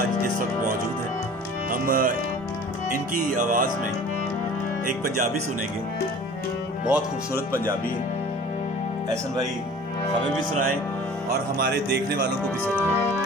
आज इस वक्त मौजूद हैं। हम इनकी आवाज़ में एक पंजाबी सुनेंगे, बहुत खूबसूरत पंजाबी है। एहसन भाई हमें भी सुनाए और हमारे देखने वालों को भी सुनाए।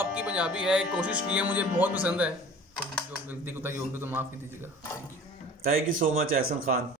आपकी पंजाबी है, कोशिश की है, मुझे बहुत पसंद है। जो गलती कोताही होगी तो माफ़ कर दीजिएगा। Thank you so much Ehsan Khan.